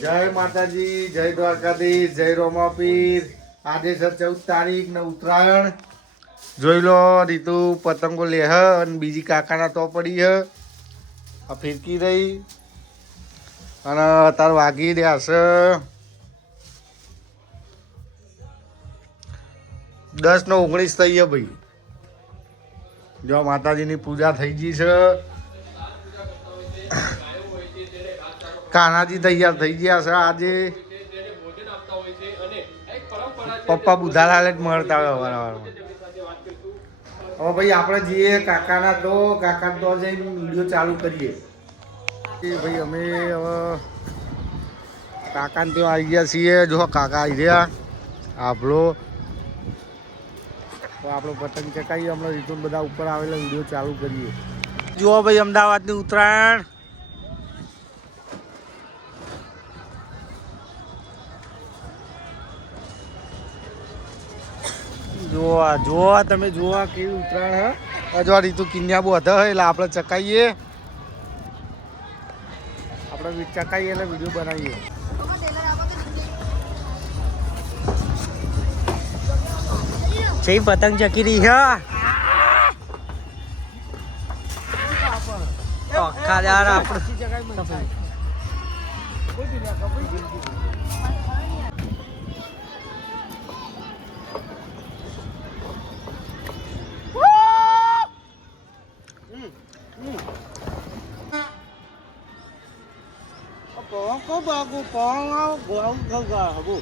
જય માતાજી, જય દ્વારકાધીશ, જય રોમાપીર। આજે છે 14 તારીખ ને ઉત્તરાયણ। જોઈ લો રીતુ પતંગો લે હ અને બીજી કાકાના તો પડી હ આ ફિરકી રહી અને અત્યારે વાગી રહ્યા છે 10:19 થઈ ગયા ભાઈ। જો માતાજીની પૂજા થઈ ગઈ છે। કાનાજી તૈયાર થઈ ગયા છે આજે। પપ્પા બુધાલાલ જ મળતા હોય વારંવાર। હવે ભાઈ આપણે જઈએ કાકાના તો જઈને વિડીયો ચાલુ કરીએ। ભાઈ અમે હવે કાકાને ત્યાં આવી ગયા છીએ। જો કાકા આવી રહ્યા આપણો તો આપણો પતંગ ચકાઈએ હમણાં રીતુ બધા ઉપર આવેલા વિડીયો ચાલુ કરીએ। જુઓ ભાઈ અમદાવાદની ઉત્તરાયણ। જોવા તમે જોવા કેવી ઉત્તરાયણ હે। જો રીતુ કિન્યા હતા એટલે આપણે ચકાઈએ એટલે વિડીયો બનાવીએ। છે પતંગ ચકી રહી હે ખાદાર આપણે Có ba cô con á, cô không không gà hả cô?